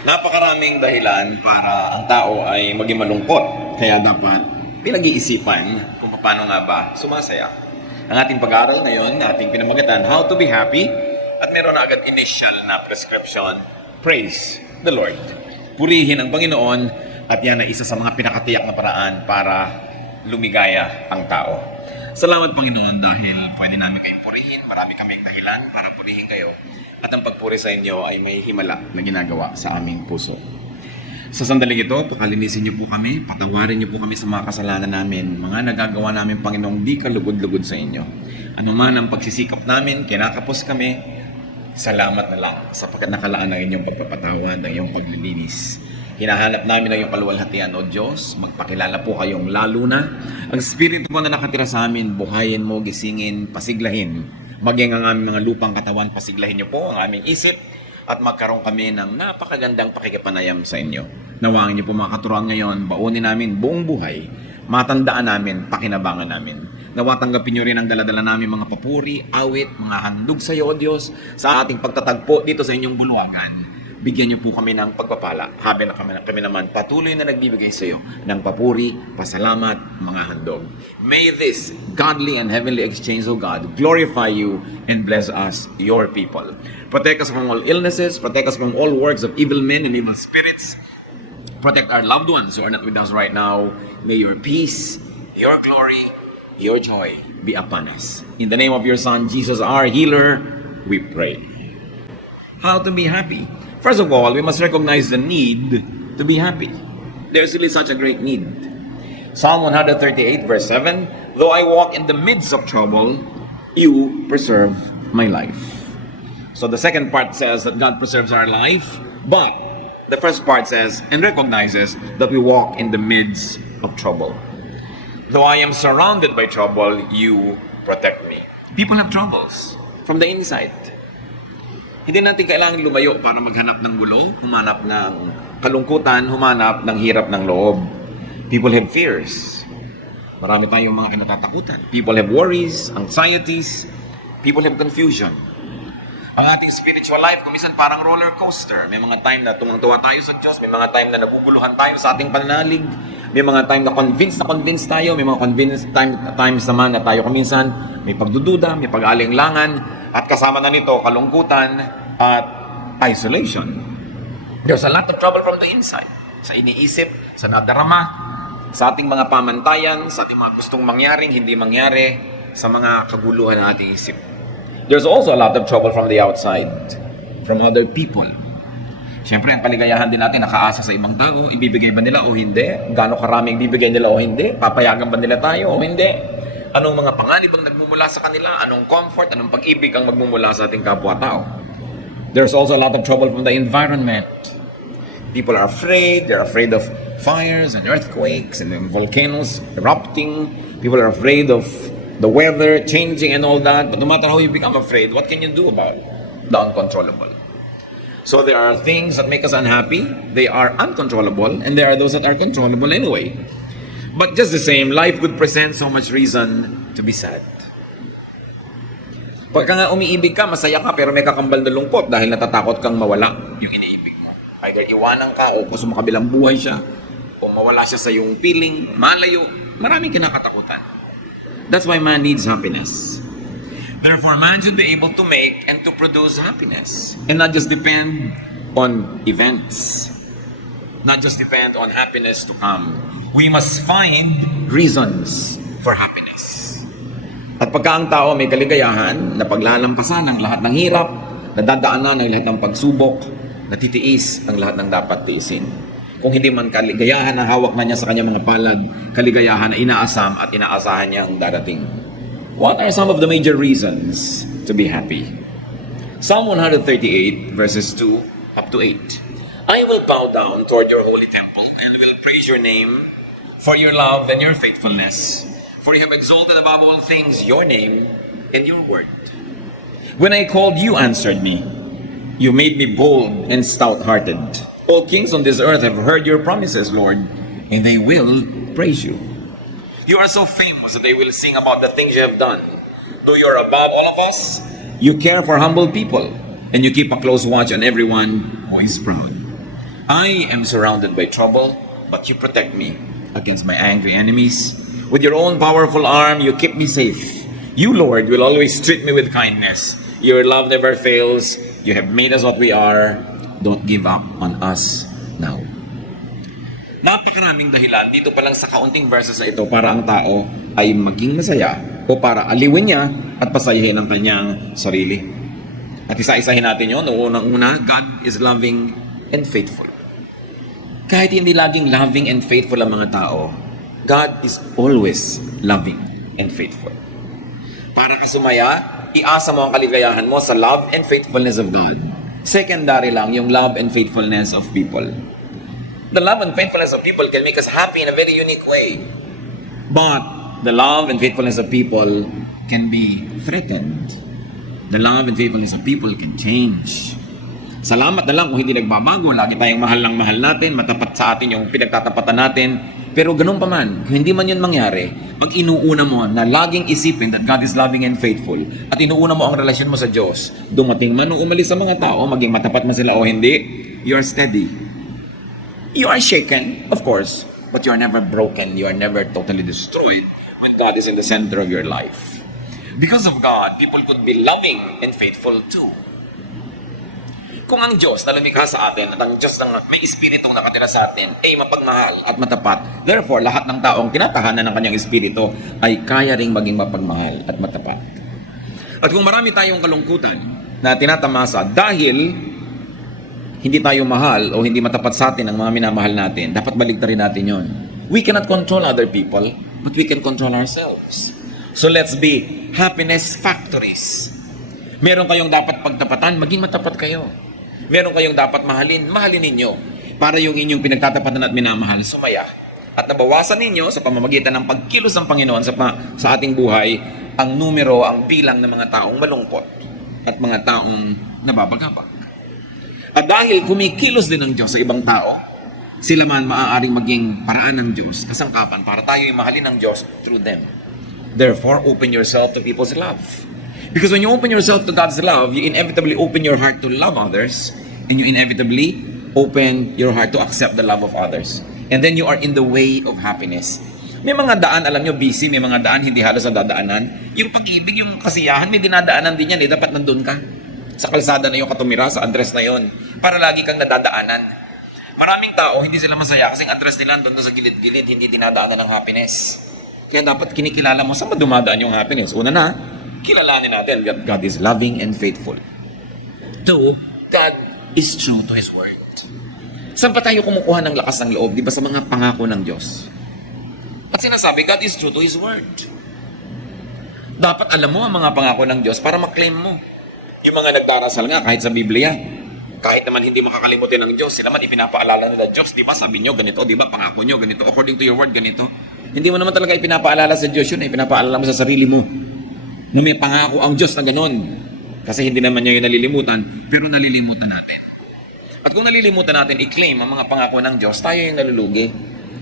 Napakaraming dahilan para ang tao ay maging malungkot. Kaya dapat pinag-iisipan kung paano nga ba sumasaya. Ang ating pag-aaral ngayon, ating pinamagatan, How to be Happy, at meron na agad initial na prescription, Praise the Lord. Purihin ang Panginoon, at yan ay isa sa mga pinakatiyak na paraan para lumigaya ang tao. Salamat Panginoon dahil pwede namin kayong purihin. Marami kaming dahilan para purihin kayo. At ang pagpuri sa inyo ay may himala na ginagawa sa aming puso. Sa sandaling ito, pakalinisin niyo po kami, patawarin niyo po kami sa mga kasalanan namin, mga nagagawa namin, Panginoong, di kalugod-lugod sa inyo. Ano man ang pagsisikap namin, kinakapos kami, salamat na lang sapagkat nakalaan ang inyong pagpapatawad, ang iyong paglilinis. Hinahanap namin ang iyong kaluwalhatian, O Diyos. Magpakilala po kayong lalo na. Ang Espiritu mo na nakatira sa amin, buhayin mo, gisingin, pasiglahin. Maging ang aming mga lupang katawan, pasiglahin niyo po ang aming isip at magkaroon kami ng napakagandang pakikipanayam sa inyo. Nawangin niyo po mga katuruan ngayon, baunin namin buong buhay, matandaan namin, pakinabangan namin. Nawa tanggapin niyo rin ang daladala namin mga papuri, awit, mga handog sa iyo, O Diyos, sa ating pagtatagpo dito sa inyong bulwagan. Bigyan niyo po kami ng pagpapala. Habang na kami naman patuloy na nagbibigay sa iyo ng papuri, pasalamat, mga handog. May this godly and heavenly exchange, O God, glorify you and bless us, your people. Protect us from all illnesses, protect us from all works of evil men and evil spirits. Protect our loved ones who are not with us right now. May your peace, your glory, your joy be upon us. In the name of your Son, Jesus, our healer, we pray. How to be happy? First of all, we must recognize the need to be happy. There's really such a great need. Psalm 138 verse 7, Though I walk in the midst of trouble, you preserve my life. So the second part says that God preserves our life, but the first part says and recognizes that we walk in the midst of trouble. Though I am surrounded by trouble, you protect me. People have troubles from the inside. Hindi natin kailangan lumayo para maghanap ng gulo, humanap ng kalungkutan, humanap ng hirap ng loob. People have fears. Marami tayong mga kinatatakutan. People have worries, anxieties. People have confusion. Ang ating spiritual life, kumisan parang roller coaster. May mga time na tumang-tuwa tayo sa Diyos, may mga time na naguguluhan tayo sa ating pananalig, may mga time na convinced tayo, may mga times naman na tayo kuminsan may pagdududa, may pag-alinlangan, at kasama na nito kalungkutan at isolation. There's a lot of trouble from the inside. Sa iniisip, sa nadarama, sa ating mga pamantayan, sa ating mga gustong mangyaring, hindi mangyari, sa mga kaguluhan ng ating isip. There's also a lot of trouble from the outside, from other people. Siyempre, ang kaligayahan din natin nakaasa sa ibang tao. Ibibigay ba nila o hindi? Gaano karami ibibigay nila o hindi? Papayagan ba nila tayo o hindi? Anong mga panganib ang nagmumula sa kanila? Anong comfort, anong pag-ibig ang magmumula sa ating kapwa-tao? There's also a lot of trouble from the environment. People are afraid. They're afraid of fires and earthquakes and volcanoes erupting. People are afraid of the weather changing and all that. But no matter how you become afraid, what can you do about the uncontrollable? So there are things that make us unhappy. They are uncontrollable. And there are those that are controllable anyway. But just the same, life would present so much reason to be sad. Pagka nga umiibig ka, masaya ka, pero may kakambal na lungkot dahil natatakot kang mawala yung iniibig mo. Either iwanan ka o kung makabilang buhay siya, o mawala siya sa iyong piling, malayo, maraming kinakatakutan. That's why man needs happiness. Therefore, man should be able to make and to produce happiness. And not just depend on events. Not just depend on happiness to come. We must find reasons for happiness. At pagka ang tao may kaligayahan, na paglalampasan ang lahat ng hirap, nadadaanan ang lahat ng pagsubok, natitiis ang lahat ng dapat tiisin. Kung hindi man kaligayahan ang hawak na niya sa kanyang mga palad, kaligayahan na inaasam at inaasahan niyang darating. What are some of the major reasons to be happy? Psalm 138 verses 2 up to 8. I will bow down toward your holy temple and will praise your name for your love and your faithfulness. For you have exalted above all things your name and your word. When I called, you answered me. You made me bold and stout-hearted. All kings on this earth have heard your promises, Lord, and they will praise you. You are so famous that they will sing about the things you have done. Though you are above all of us, you care for humble people, and you keep a close watch on everyone who is proud. I am surrounded by trouble, but you protect me against my angry enemies. With your own powerful arm, you keep me safe. You, Lord, will always treat me with kindness. Your love never fails. You have made us what we are. Don't give up on us now. Napakaraming dahilan dito pa lang sa kaunting verses na ito para ang tao ay maging masaya o para aliwin niya at pasayahin ang kanyang sarili. At isa-isahin natin yun. Unang-una, God is loving and faithful. Kahit hindi laging loving and faithful ang mga tao, God is always loving and faithful. Para ka sumaya, iasa mo ang kaligayahan mo sa love and faithfulness of God. Secondary lang yung love and faithfulness of people. The love and faithfulness of people can make us happy in a very unique way. But the love and faithfulness of people can be threatened. The love and faithfulness of people can change. Salamat na lang kung hindi nagbabago. Lagi tayong mahal ng mahal natin, matapat sa atin yung pinagtatapatan natin. Pero ganun pa man, kung hindi man yun mangyari, pag inuuna mo na laging isipin that God is loving and faithful, at inuuna mo ang relasyon mo sa Diyos, dumating man o umalis sa mga tao, maging matapat man sila o hindi, you are steady. You are shaken, of course, but you are never broken. You are never totally destroyed when God is in the center of your life. Because of God, people could be loving and faithful too. Kung ang Diyos na lumikha sa atin at ang Diyos na may Espiritong nakatira sa atin ay mapagmahal at matapat, therefore, lahat ng taong tinatahanan ng kanyang Espiritu ay kaya ring maging mapagmahal at matapat. At kung marami tayong kalungkutan na tinatamasa dahil hindi tayo mahal o hindi matapat sa atin ang mga minamahal natin, dapat baligtarin natin yon. We cannot control other people, but we can control ourselves. So let's be happiness factories. Meron kayong dapat pagtapatan, maging matapat kayo. Meron kayong dapat mahalin, mahalin ninyo. Para yung inyong pinagtatapatan at minamahal, sumaya. At nabawasan ninyo sa pamamagitan ng pagkilos ng Panginoon sa ating buhay, ang numero, ang bilang ng mga taong malungkot at mga taong nababagabag. At dahil kumikilos din ng Diyos sa ibang tao, sila man maaaring maging paraan ng Diyos, kasangkapan para tayo ay mahalin ng Diyos through them. Therefore, open yourself to people's love. Because when you open yourself to God's love, you inevitably open your heart to love others, and you inevitably open your heart to accept the love of others. And then you are in the way of happiness. May mga daan, alam nyo, busy, may mga daan hindi halos na dadaanan. Yung pag-ibig, yung kasiyahan, may dinadaanan din yan, dapat nandun ka. Sa kalsada na yung katumira, sa address na yon, para lagi kang nadadaanan. Maraming tao, hindi sila masaya kasi ang address nila doon sa gilid-gilid, hindi dinadaanan ng happiness. Kaya dapat kinikilala mo saan ba dumadaan yung happiness. Una na, kilalanin natin that God is loving and faithful. Two, God is true to His word. Saan pa tayo kumukuha ng lakas ng loob? Di ba sa mga pangako ng Diyos? At sinasabi, God is true to His word. Dapat alam mo ang mga pangako ng Diyos para maklaim mo. Yung mga nagdarasal nga kahit sa Biblia, kahit naman hindi makakalimutin ng Diyos, sila man ipinapaalala nila, Diyos, di ba sabi nyo ganito, di ba pangako nyo ganito, according to your word ganito. Hindi mo naman talaga ipinapaalala sa Diyos yun, ipinapaalala mo sa sarili mo na may pangako ang Diyos na ganon. Kasi hindi naman niya yung nalilimutan, pero nalilimutan natin. At kung nalilimutan natin i-claim ang mga pangako ng Diyos, tayo yung nalulugi.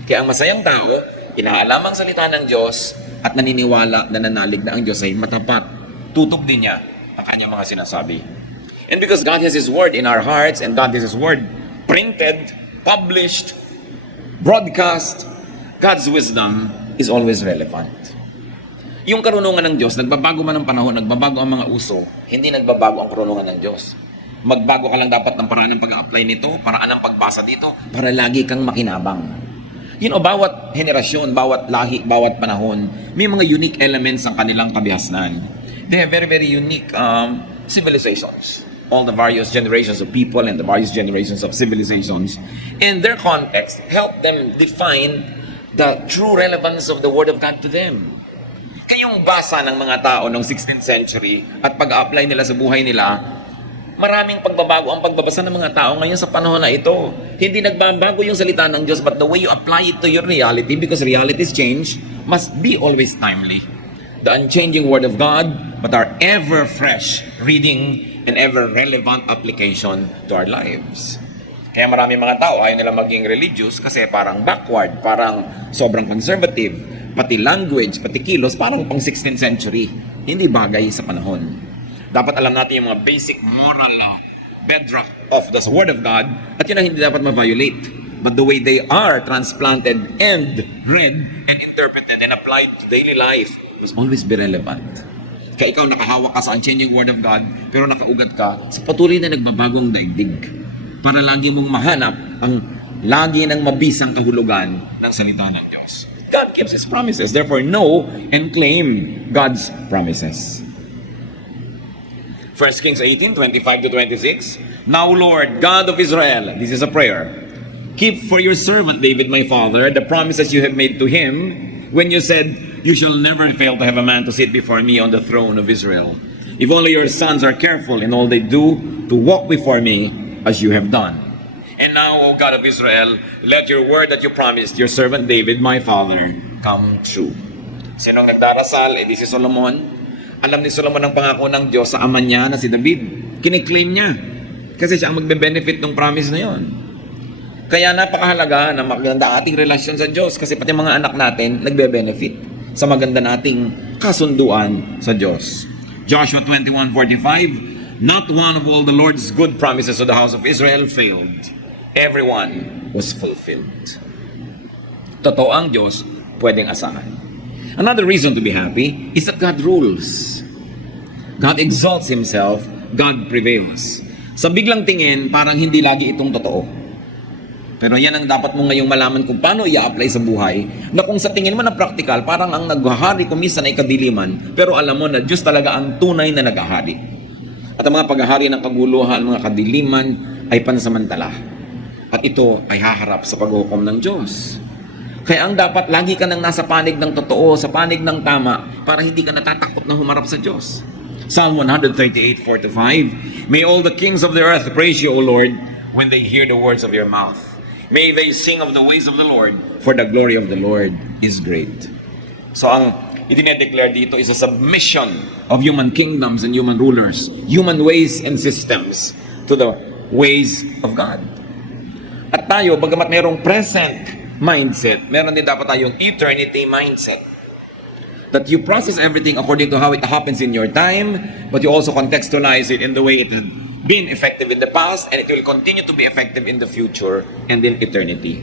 Kaya ang masayang tao, inaalam ang salita ng Diyos at naniniwala na nanalig na ang Diyos ay matapat. Tutog din niya ang kanyang mga sinasabi. And because God has His word in our hearts and God has His word printed, published, broadcast, God's wisdom is always relevant. Yung karunungan ng Diyos, nagbabago man ang panahon, nagbabago ang mga uso, hindi nagbabago ang karunungan ng Diyos. Magbago ka lang dapat ng paraan ng pag-apply nito, paraan ng pagbasa dito, para lagi kang makinabang. You know, bawat henerasyon, bawat lahi, bawat panahon, may mga unique elements ang kanilang kabihasnan. They have very, very unique civilizations. All the various generations of people and the various generations of civilizations. And their context help them define the true relevance of the Word of God to them. Kayong basa ng mga tao noong 16th century at pag-apply nila sa buhay nila, maraming pagbabago ang pagbabasa ng mga tao ngayon sa panahon na ito. Hindi nagbabago yung salita ng Diyos, but the way you apply it to your reality, because realities change, must be always timely. The unchanging Word of God, but our ever-fresh reading and ever-relevant application to our lives. Kaya marami mga tao ayaw nila maging religious kasi parang backward, parang sobrang conservative, pati language, pati kilos, parang pang 16th century. Hindi bagay sa panahon. Dapat alam natin yung mga basic moral bedrock of the Word of God, at yun ang hindi dapat ma-violate. But the way they are transplanted and read and interpreted and applied to daily life must always be relevant. Kaya ikaw nakahawak ka sa unchanging Word of God, pero nakaugat ka sa patuloy na nagbabagong daigdig. Para lagi mong mahanap ang lagi ng mabisang kahulugan ng salita ng Diyos. God keeps His promises. Therefore, know and claim God's promises. 1 Kings 18:25-26. Now, Lord, God of Israel, this is a prayer. Keep for your servant David, my father, the promises you have made to him when you said, you shall never fail to have a man to sit before me on the throne of Israel. If only your sons are careful in all they do to walk before me as you have done. And now, O God of Israel, let your word that you promised your servant David, my father, come true. Sinong nagdarasal? Si Solomon. Alam ni Solomon ang pangako ng Diyos sa ama niya na si David. Kiniklaim niya. Kasi siya ang magbe-benefit ng promise na yon. Kaya napakahalaga na maganda ating relasyon sa Diyos kasi pati mga anak natin nagbe-benefit sa maganda nating kasunduan sa Diyos. Joshua 21:45, not one of all the Lord's good promises to the house of Israel failed. Everyone was fulfilled. Totoo ang Diyos, pwedeng asahan. Another reason to be happy is that God rules. God exalts Himself, God prevails. Sa biglang tingin, parang hindi lagi itong totoo. Pero yan ang dapat mo ngayong malaman kung paano i-apply sa buhay, na kung sa tingin mo na practical, parang ang naghahari kumisa na ikadiliman, pero alam mo na Diyos talaga ang tunay na naghahari. At ang mga paghahari ng kaguluhan, mga kadiliman, ay pansamantala. At ito ay haharap sa paghukom ng Diyos. Kaya ang dapat, lagi ka nang nasa panig ng totoo, sa panig ng tama, para hindi ka natatakot na humarap sa Diyos. Psalm 138:4-5, May all the kings of the earth praise you, O Lord, when they hear the words of your mouth. May they sing of the ways of the Lord, for the glory of the Lord is great. So ang idinedeclare dito is a submission of human kingdoms and human rulers, human ways and systems to the ways of God. At tayo, bagamat mayroong present mindset, meron din dapat tayong eternity mindset. That you process everything according to how it happens in your time, but you also contextualize it in the way it has been effective in the past, and it will continue to be effective in the future and in eternity.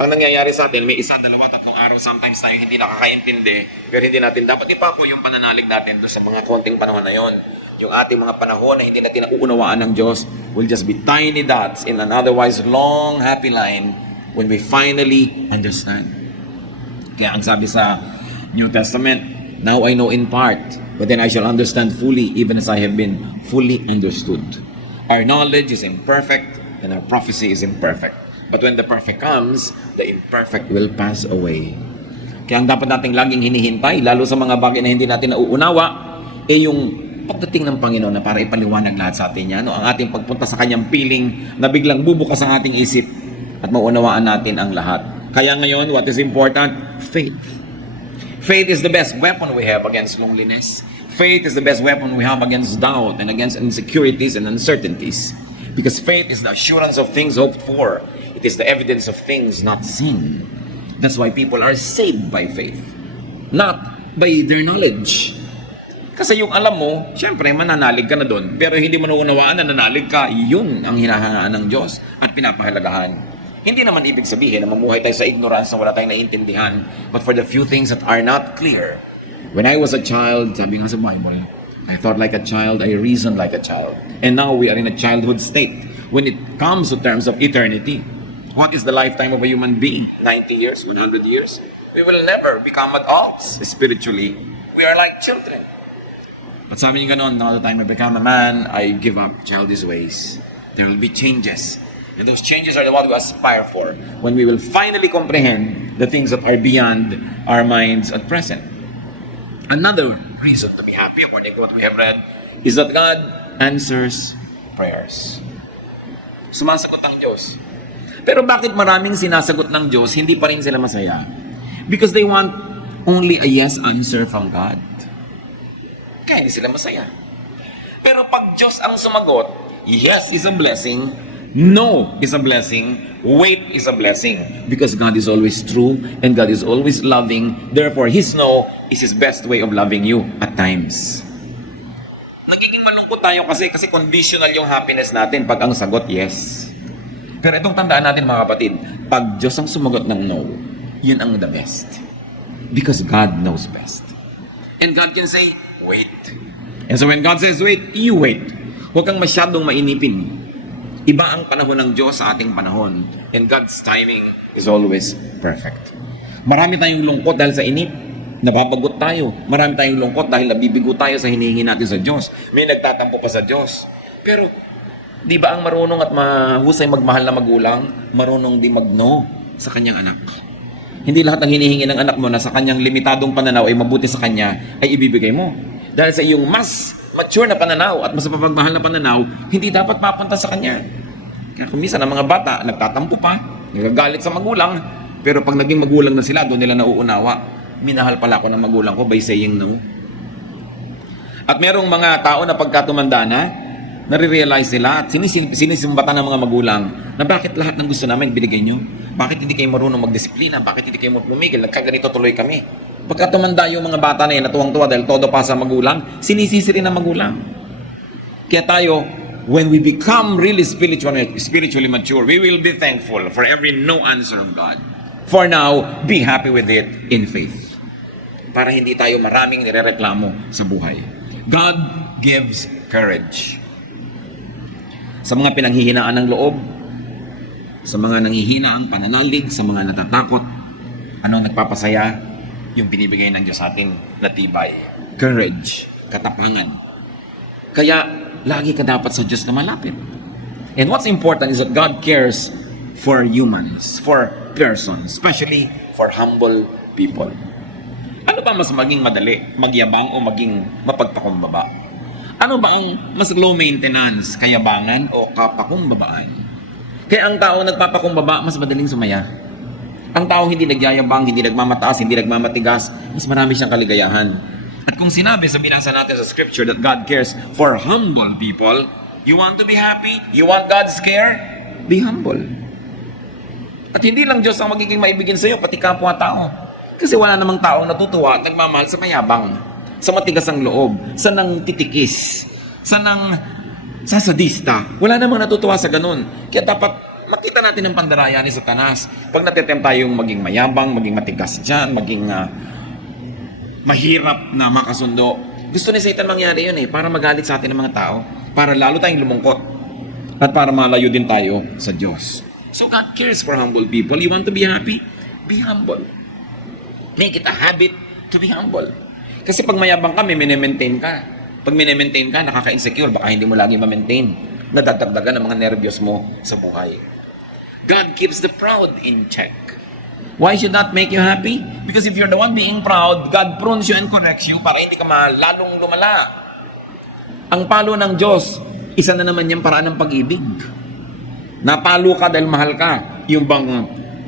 Ang nangyayari sa atin, may isa, dalawa, tatlong araw, sometimes tayo hindi nakakaintindi, pero hindi natin dapat ipako yung pananalig natin doon sa mga konting panahon na yon. Yung ating mga panahon na hindi natin nauunawaan ng Diyos will just be tiny dots in an otherwise long, happy line when we finally understand. Kaya ang sabi sa New Testament, now I know in part, but then I shall understand fully, even as I have been fully understood. Our knowledge is imperfect, and our prophecy is imperfect. But when the perfect comes, the imperfect will pass away. Kaya ang dapat nating laging hinihintay, lalo sa mga bagay na hindi natin nauunawa, yung pagdating ng Panginoon na para ipaliwanag lahat sa atin yan, ang ating pagpunta sa Kanyang piling na biglang bubukas ang ating isip at maunawaan natin ang lahat. Kaya ngayon, what is important? Faith. Faith is the best weapon we have against loneliness. Faith is the best weapon we have against doubt and against insecurities and uncertainties. Because faith is the assurance of things hoped for. It is the evidence of things not seen. That's why people are saved by faith, not by their knowledge. Kasi yung alam mo, syempre mananalig ka na doon. Pero hindi mo naunawaan na nanalig ka, yun ang hinahangaan ng Diyos at pinapahalagahan. Hindi naman ibig sabihin na mamuhay tayo sa ignorance na wala tayong naiintindihan. But for the few things that are not clear, when I was a child, sabi nga sa Bible, I thought like a child, I reasoned like a child. And now we are in a childhood state. When it comes to terms of eternity, what is the lifetime of a human being? 90 years, 100 years? We will never become adults spiritually. We are like children. But sabi niya ganon, now the time I become a man, I give up childish ways. There will be changes. And those changes are the what we aspire for when we will finally comprehend the things that are beyond our minds at present. Another reason to be happy, according to what we have read, is that God answers prayers. Sumasagot ang Diyos. Pero bakit maraming sinasagot ng Diyos, hindi pa rin sila masaya? Because they want only a yes answer from God. Kaya hindi sila masaya. Pero pag Diyos ang sumagot, yes is a blessing, no is a blessing, wait is a blessing. Because God is always true and God is always loving. Therefore, His no is His best way of loving you at times. Nagiging malungkot tayo kasi conditional yung happiness natin pag ang sagot yes. Pero itong tandaan natin mga kapatid, pag Diyos ang sumagot ng no, yun ang the best. Because God knows best. And God can say, wait. And so when God says wait, you wait. Huwag kang masyadong mainipin. Iba ang panahon ng Diyos sa ating panahon. And God's timing is always perfect. Marami tayong lungkot dahil sa inip. Nababagot tayo. Marami tayong lungkot dahil nabibigo tayo sa hinihingi natin sa Diyos. May nagtatampo pa sa Diyos. Pero, di ba ang marunong at mahusay magmahal na magulang, marunong di magno sa kanyang anak? Hindi lahat ng hinihingi ng anak mo na sa kanyang limitadong pananaw ay mabuti sa kanya, ay ibibigay mo. Dahil sa iyong mas mature na pananaw at mas mapagmahal na pananaw, hindi dapat mapunta sa kanya. Kaya kung minsan ang mga bata, nagtatampo pa, nagagalit sa magulang, pero pag naging magulang na sila, doon nila nauunawa, minahal pala ako ng magulang ko by saying no. At merong mga tao na pagkatumanda na, nare-realize sila at sinisimbatan ng mga magulang na bakit lahat ng gusto namin binigay nyo? Bakit hindi kayo marunong magdisiplina? Bakit hindi kayo lumigil? Nagkaganito tuloy kami. Pagka tumanda yung mga bata na yun, natuwang-tuwa dahil todo pa sa magulang, sinisisi rin ng magulang. Kaya tayo, when we become really spiritually mature, we will be thankful for every no answer of God. For now, be happy with it in faith. Para hindi tayo maraming nirereklamo sa buhay. God gives courage. Sa mga pinanghihinaan ng loob, sa mga nanghihina ang pananalig, sa mga natatakot, anong nagpapasaya? Yung binibigay ng Diyos sa atin na tibay. Courage, katapangan. Kaya, lagi ka dapat sa Diyos na malapit. And what's important is that God cares for humans, for persons, especially for humble people. Ano ba mas maging madali? Magyabang o maging mapagpakumbaba? Ano ba ang mas low maintenance? Kayabangan o kapakumbabaan? Kaya ang tao nagpapakumbaba, mas madaling sumaya. Ang tao hindi nagyayabang, hindi nagmamataas, hindi nagmamatigas, mas marami siyang kaligayahan. At kung sinabi sa binasa natin sa scripture that God cares for humble people, you want to be happy? You want God's care? Be humble. At hindi lang Diyos ang magiging maibigin sa iyo, pati kapwa-tao. Kasi wala namang taong natutuwa at nagmamahal sa mayabang, sa matigas ang loob, sa nang titikis, sa nang sasadista. Wala namang natutuwa sa ganun. Kaya dapat makita natin ang pandaraya ni Satanas. Pag natetempt tayong maging mayabang, maging matigas dyan, maging mahirap na makasundo, gusto ni Satan mangyari yun para magalit sa atin ng mga tao, para lalo tayong lumungkot, at para malayo din tayo sa Diyos. So God cares for humble people. You want to be happy? Be humble. Make it a habit to be humble. Kasi pag mayabang ka, may maintain ka. Pag maintain ka, nakaka-insecure, baka hindi mo lagi ma-maintain. Nadadagdagan ang mga nervyos mo sa buhay. God keeps the proud in check. Why should that make you happy? Because if you're the one being proud, God prunes you and corrects you para hindi ka lalong lumala. Ang palo ng Diyos, isa na naman yung paraan ng pag-ibig. Napalo ka dahil mahal ka. Yung bang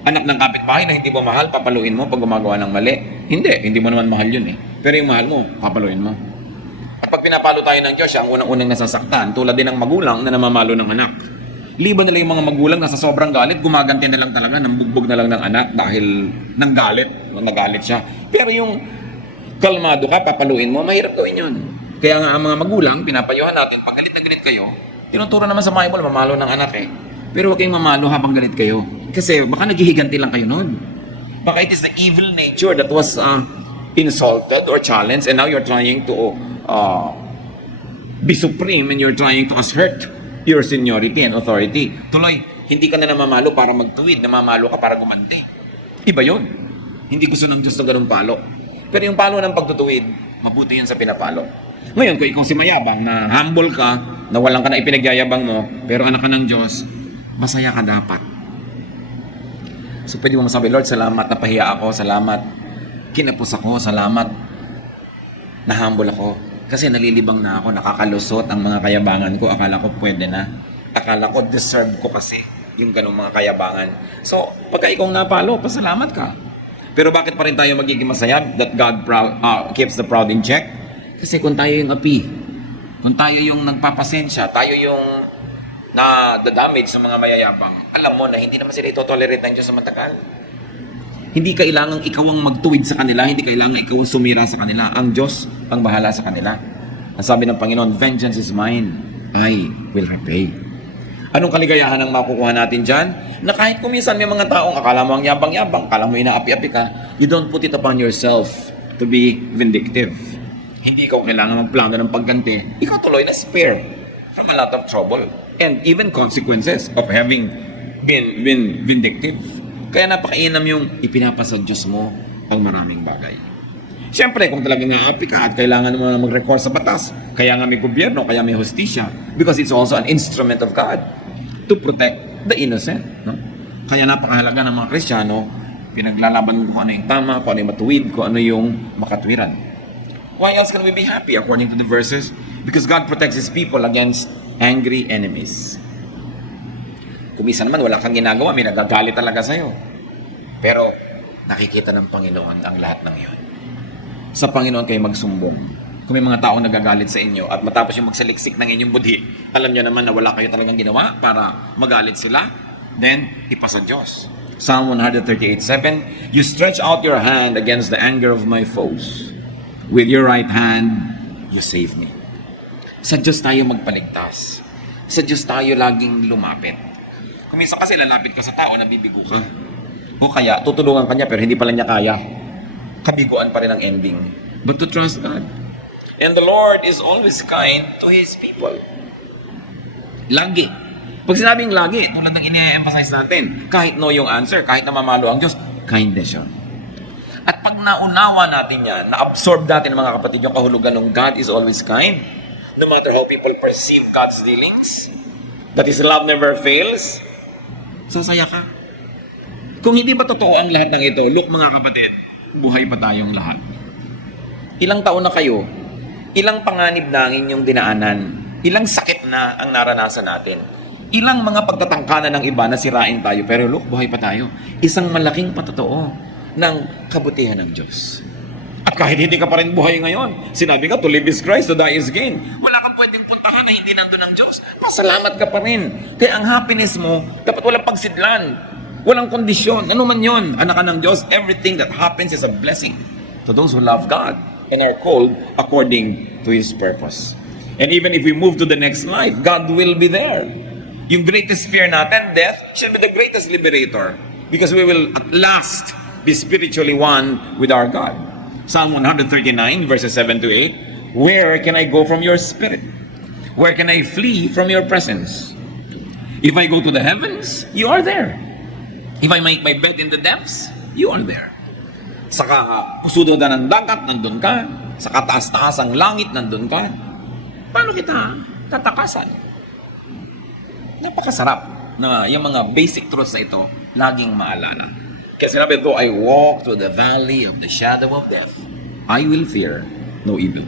anak ng kapitbahay na hindi mo mahal, papaluin mo pag gumagawa ng mali? Hindi mo naman mahal yun Pero yung mahal mo, papaluin mo. At pag pinapalo tayo ng Diyos, siya ang unang-unang nasasaktan, tulad din ng magulang na namamalo ng anak. Liban nila yung mga magulang na sa sobrang galit, gumaganti na lang talaga, nang bugbog na lang ng anak dahil nagalit siya. Pero yung kalmado ka, papaluin mo, mahirap gawin yun. Kaya nga ang mga magulang, pinapayuhan natin, pag galit na galit kayo, tinuturo naman sa Bible, mamalo ng anak Pero huwag kayong mamalo habang galit kayo. Kasi baka naghihiganti lang kayo nun. Baka it is the evil nature that was insulted or challenged and now you're trying to be supreme and you're trying to assert your seniority and authority. Tuloy, hindi ka na namamalo para magtuwid, namamalo ka para gumanti. Iba yun. Hindi gusto ng Diyos na ganun palo. Pero yung palo ng pagtutuwid, mabuti yun sa pinapalo. Ngayon, kung ikaw si mayabang, na humble ka, na walang ka na ipinagyayabang mo, pero anak ka ng Diyos, masaya ka dapat. So pwede mo masabi, Lord, salamat, napahiya ako, salamat, kinapos ako, salamat, na-humble ako. Kasi nalilibang na ako, nakakalusot ang mga kayabangan ko, akala ko pwede na. Akala ko deserve ko kasi yung ganung mga kayabangan. So, pagka ikaw napalo, pasalamat ka. Pero bakit pa rin tayo magiging masaya that God keeps the proud in check? Kasi kung tayo yung api, kung tayo yung nagpapasensya, tayo yung na-damage sa mga mayayabang, alam mo na hindi naman sila ito-tolerate ng Diyos sa matagal. Hindi kailangang ikaw ang magtuwid sa kanila, hindi kailangang ikaw ang sumira sa kanila. Ang Diyos ang bahala sa kanila. Ang sabi ng Panginoon, vengeance is mine, I will repay. Anong kaligayahan ang makukuha natin dyan? Na kahit kuminsan may mga taong akala mo ang yabang-yabang, akala mo inaapi-api ka, you don't put it upon yourself to be vindictive. Hindi ikaw kailangan magplano ng pagganti. Ikaw tuloy na spare from a lot of trouble and even consequences of having been vindictive. Kaya napakainam yung ipinapasa Diyos mo ang maraming bagay. Siyempre, kung talagang naapi ka at kailangan mo na mag-recourse sa batas, kaya nga may gobyerno, kaya may hustisya, because it's also an instrument of God to protect the innocent. No? Kaya napakahalaga ng mga Kristiyano, pinaglalaban mo kung ano yung tama, kung ano yung matuwid, kung ano yung makatwiran. Why else can we be happy according to the verses? Because God protects His people against angry enemies. Kung minsan naman wala kang ginagawa, may nagagalit talaga sa'yo. Pero nakikita ng Panginoon ang lahat ng iyon. Sa Panginoon kayo magsumbong. Kung may mga taong nagagalit sa inyo at matapos yung magsaliksik ng inyong budhi, alam nyo naman na wala kayo talagang ginawa para magalit sila, then ipasa Diyos. Psalm 138:7, you stretch out your hand against the anger of my foes. With your right hand, you save me. Sa Diyos tayo magpaligtas. Sa Diyos tayo laging lumapit. Kung minsan kasi lalapit ka sa tao, nabibigo ka. O kaya, tutulungan ka niya pero hindi pala niya kaya. Kabiguan pa rin ang ending. But to trust God. And the Lord is always kind to His people. Lagi. Pag sinabing lagi, tulad ng ini-emphasize natin, kahit no yung answer, kahit na mamalo ang Diyos, kindness yun. At pag naunawa natin yan, na-absorb natin mga kapatid yung kahulugan ng God is always kind, no matter how people perceive God's dealings, that His love never fails, sasaya ka. Kung hindi ba totoo ang lahat ng ito, look mga kapatid, buhay pa tayong lahat. Ilang taon na kayo, ilang panganib na ang inyong dinaanan, ilang sakit na ang naranasan natin, ilang mga pagtatangkanan ng iba na sirain tayo, pero look, buhay pa tayo. Isang malaking patotoo ng kabutihan ng Diyos. At kahit hindi ka pa rin buhay ngayon, sinabi ka, to live is Christ, to die is gain. Wala kang pwedeng puntahan na hindi nandun ng Diyos. Masalamat ka pa rin. Kaya ang happiness mo, dapat walang pagsidlan. Walang kondisyon. Ano man yun, anak ka ng Diyos, everything that happens is a blessing to those who love God and are called according to His purpose. And even if we move to the next life, God will be there. Yung greatest fear natin, death, should be the greatest liberator because we will at last be spiritually one with our God. Psalm 139 verses 7 to 8, where can I go from your spirit? Where can I flee from your presence? If I go to the heavens, you are there. If I make my bed in the depths, you are there. Sa pusudo ng dagat, nandun ka. Sa kataas-taas ang langit, nandun ka. Paano kita tatakasan? Napakasarap na yung mga basic truths na ito laging maalala. Kasi sinabi, though I walk through the valley of the shadow of death, I will fear no evil.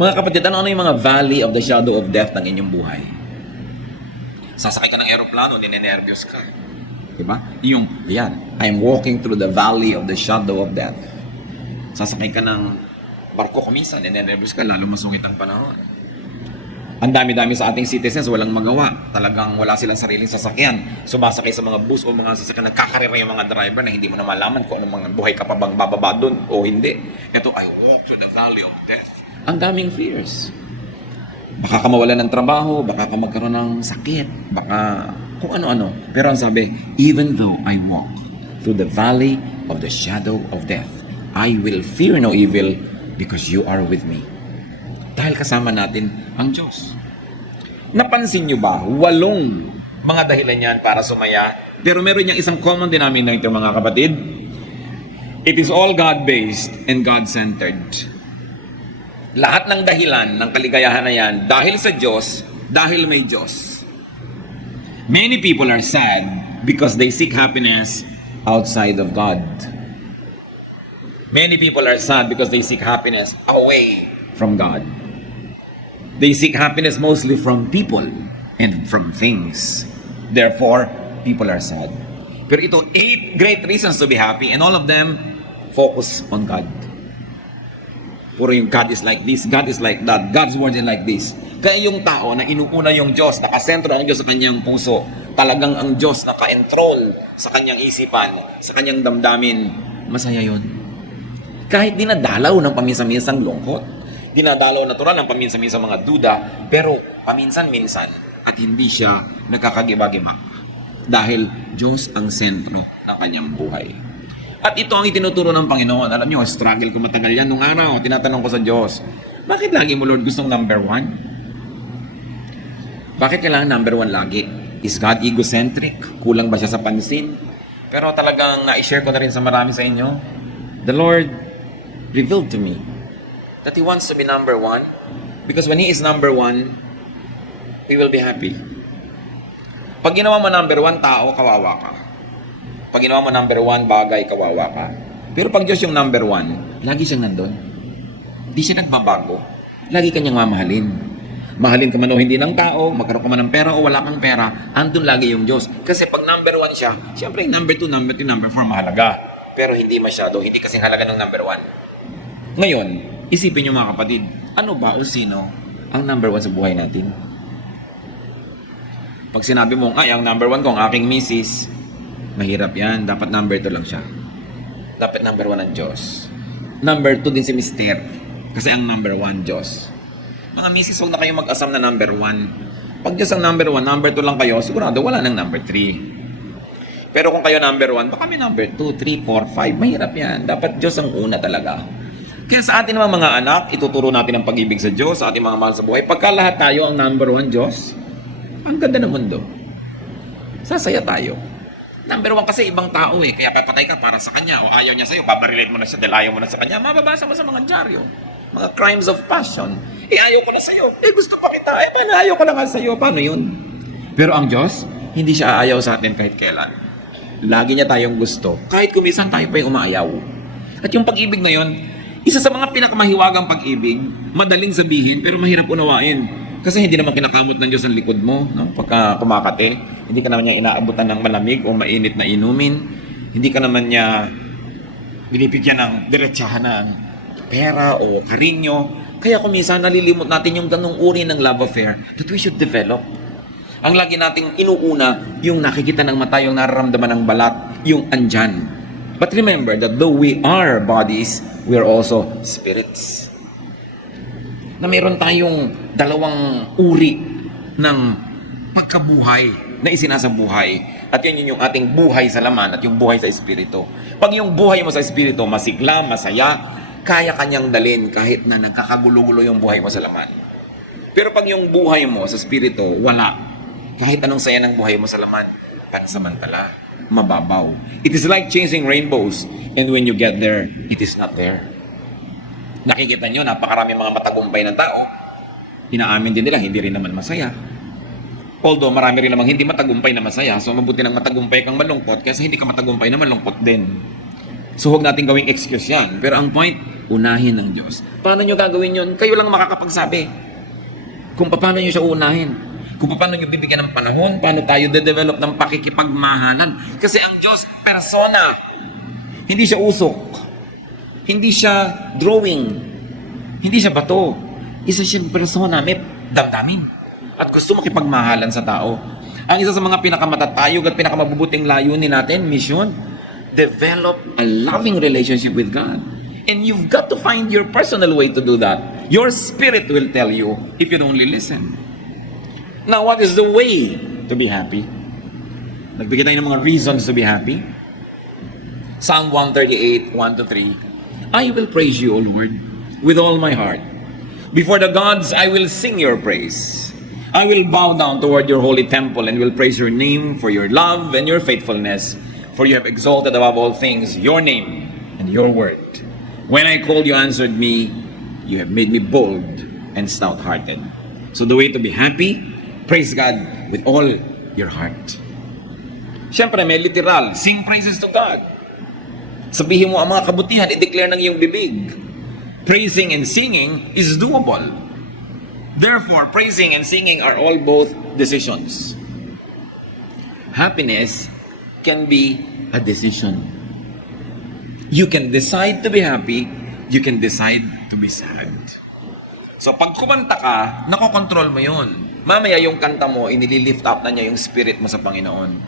Mga kapatid, ano yung mga valley of the shadow of death ng inyong buhay? Sasakay ka ng aeroplano, ninenervyos ka. Diba? Yung, yan, I am walking through the valley of the shadow of death. Sasakay ka ng barko kuminsan, ninenervyos ka, lalo masungit ang panahon. Ang dami-dami sa ating citizens, walang magawa. Talagang wala silang sariling sasakyan. Sumasakay sa mga bus o mga sasakyan, nagkakarera yung mga driver na hindi mo na malaman kung anong mga buhay ka pa bang bababa doon o hindi. Ito, I walk through the valley of death. Ang daming fears. Baka ka mawalan ng trabaho, baka ka magkaroon ng sakit, baka kung ano-ano. Pero ang sabi, even though I walk through the valley of the shadow of death, I will fear no evil because you are with me. Dahil kasama natin ang Diyos. Napansin nyo ba, 8 mga dahilan yan para sumaya, pero meron niyang isang common denominator mga kapatid. It is all God-based and God-centered. Lahat ng dahilan ng kaligayahan na yan, dahil sa Diyos, dahil may Diyos. Many people are sad because they seek happiness outside of God. Many people are sad because they seek happiness away from God. They seek happiness mostly from people and from things. Therefore, people are sad. Pero ito, 8 great reasons to be happy and all of them focus on God. Puro yung God is like this, God is like that, God's word is like this. Kaya yung tao na inuuna yung Diyos, nakasentro ang Diyos sa kanyang puso, talagang ang Diyos naka-entrol sa kanyang isipan, sa kanyang damdamin, masaya yun. Kahit dinadalaw ng pamisa-misang lungkot, dinadalaw natural ng paminsan-minsan mga duda, pero paminsan-minsan at hindi siya nagkakagiba-giba. Dahil Diyos ang sentro ng kanyang buhay. At ito ang itinuturo ng Panginoon. Alam niyo, struggle ko matagal yan nung araw. Tinatanong ko sa Diyos, bakit lagi mo, Lord, gustong number 1? Bakit kailangan number 1 lagi? Is God egocentric? Kulang ba siya sa pansin? Pero talagang na-share ko na rin sa marami sa inyo. The Lord revealed to me that He wants to be number 1 because when He is number 1, we will be happy. Pag ginawa mo number 1 tao, kawawa ka. Pag ginawa mo number 1 bagay, kawawa ka. Pero pag Diyos yung number 1, lagi siyang nandun. Hindi siya nagbabago. Lagi kanyang mamahalin. Mahalin ka man o hindi ng tao, magkaroon ka man ng pera o wala kang pera, andun lagi yung Diyos. Kasi pag number 1 siya, siyempre number 2, number 3, number 4 mahalaga. Pero hindi masyado, hindi kasing halaga ng number 1. Ngayon, isipin niyo mga kapatid, ano ba o sino ang number 1 sa buhay natin? Pag sinabi mo, ay, ang number 1 ko, ang aking misis, mahirap yan, dapat number 2 lang siya. Dapat number 1 ang Diyos. Number 2 din si Mister, kasi ang number 1, Diyos. Mga misis, huwag na kayong mag-asam na number 1. Pag Diyos ang number 1, number 2 lang kayo, sigurado wala nang number 3. Pero kung kayo number 1, baka may number 2, 3, 4, 5. Mahirap yan. Dapat Diyos ang una talaga. Kaya sa atin mga anak, ituturo natin ang pag-ibig sa Diyos, sa ating mga mahal sa buhay. Pagka lahat tayo ang number 1 Diyos, ang ganda ng mundo. Sasaya tayo. Number 1 kasi ibang tao kaya papatay ka para sa kanya o ayaw niya sa'yo, babarilate mo na siya dahil ayaw mo na sa kanya, mababasa mo sa mga dyaryo. Mga crimes of passion. Ayaw ko na sa'yo. Gusto pa kita. Paano ayaw ko na nga sa'yo? Paano yun? Pero ang Diyos, hindi siya aayaw sa atin kahit kailan. Lagi niya tayong gusto. Kahit kumisan tayo pa yung umaayaw. At yung pag-ibig na yun, isa sa mga pinakamahiwagang pag-ibig, madaling sabihin, pero mahirap unawain. Kasi hindi naman kinakamot ng Diyos ang likod mo, no? Pagka kumakate, hindi ka naman niya inaabutan ng malamig o mainit na inumin. Hindi ka naman niya binibigyan ng diretsahan ng pera o karinyo. Kaya kuminsan nalilimot natin yung ganung uri ng love affair that we should develop. Ang lagi nating inuuna, yung nakikita ng mata, yung nararamdaman ng balat, yung andyan. But remember that though we are bodies, we are also spirits. Na mayroon tayong dalawang uri ng pagkabuhay na isinasabuhay. At yan yung ating buhay sa laman at yung buhay sa espiritu. Pag yung buhay mo sa espiritu masigla, masaya, kaya kanyang dalin kahit na nagkakagulo-gulo yung buhay mo sa laman. Pero pag yung buhay mo sa espiritu, wala. Kahit anong saya ng buhay mo sa laman, pansamantala, mababaw. It is like chasing rainbows, and when you get there, it is not there. Nakikita nyo, napakarami mga matagumpay ng tao, inaamin din nila, hindi rin naman masaya. Although marami rin namang hindi matagumpay na masaya, so mabuti ng matagumpay kang malungkot, kasi hindi ka matagumpay na malungkot din. So huwag natin gawing excuse yan. Pero ang point, unahin ng Diyos. Paano nyo gagawin yun? Kayo lang makakapagsabi. Kung paano nyo siya unahin. Kung paano nyo bibigyan ng panahon, paano tayo de-develop ng pakikipagmahalan. Kasi ang Diyos, persona. Hindi siya usok. Hindi siya drawing. Hindi siya bato. Isa siyang persona, may damdamin. At gusto makipagmahalan sa tao. Ang isa sa mga pinakamatatayog at pinakamabubuting layunin natin, mission, develop a loving relationship with God. And you've got to find your personal way to do that. Your spirit will tell you if you only listen. Now, what is the way to be happy? Nagbigay tayo ng mga reasons to be happy. Psalm 138, 1-3. I will praise you, O Lord, with all my heart. Before the gods, I will sing your praise. I will bow down toward your holy temple and will praise your name for your love and your faithfulness. For you have exalted above all things your name and your word. When I called, you answered me. You have made me bold and stout-hearted. So the way to be happy, praise God with all your heart. Siyempre, may literal, sing praises to God. Sabihin mo ang mga kabutihan, i-declare ng iyong bibig. Praising and singing is doable. Therefore, praising and singing are all both decisions. Happiness can be a decision. You can decide to be happy, you can decide to be sad. So pag kumanta ka, nakokontrol mo yun. Mamaya yung kanta mo, inililift up na niya yung spirit mo sa Panginoon.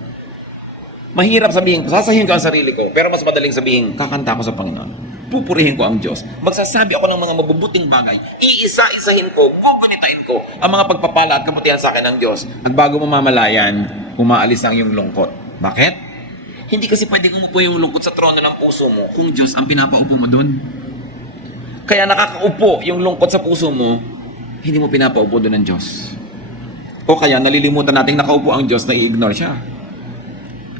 Mahirap sabihin, sasahin ko ang sarili ko, pero mas madaling sabihin, kakanta ko sa Panginoon. pupurihin ko ang Diyos. Magsasabi ako ng mga mabubuting bagay. Iisa-isahin ko, pupunitain ko ang mga pagpapala at kabutihan sa akin ng Diyos. At bago mo mamalayan, umaalis ang iyong lungkot. Bakit? Hindi kasi pwedeng umupo yung lungkot sa trono ng puso mo kung Diyos ang pinapaupo mo doon. Kaya nakakaupo yung lungkot sa puso mo, hindi mo pinapaupo doon ng Diyos. O kaya nalilimutan natin nakaupo ang Diyos na i-ignore siya.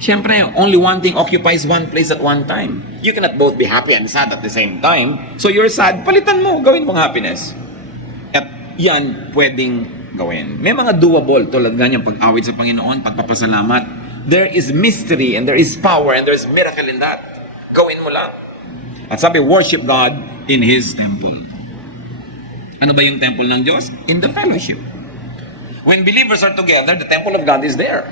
Siyempre, only one thing occupies one place at one time. You cannot both be happy and sad at the same time. So you're sad, palitan mo, gawin mong happiness. At yan pwedeng gawin. May mga doable tulad ganyan pag-awit sa Panginoon, pagpapasalamat. There is mystery and there is power and there is miracle in that. Gawin mo lang. At sabi, worship God in His temple. Ano ba yung temple ng Diyos? In the fellowship. When believers are together, the temple of God is there.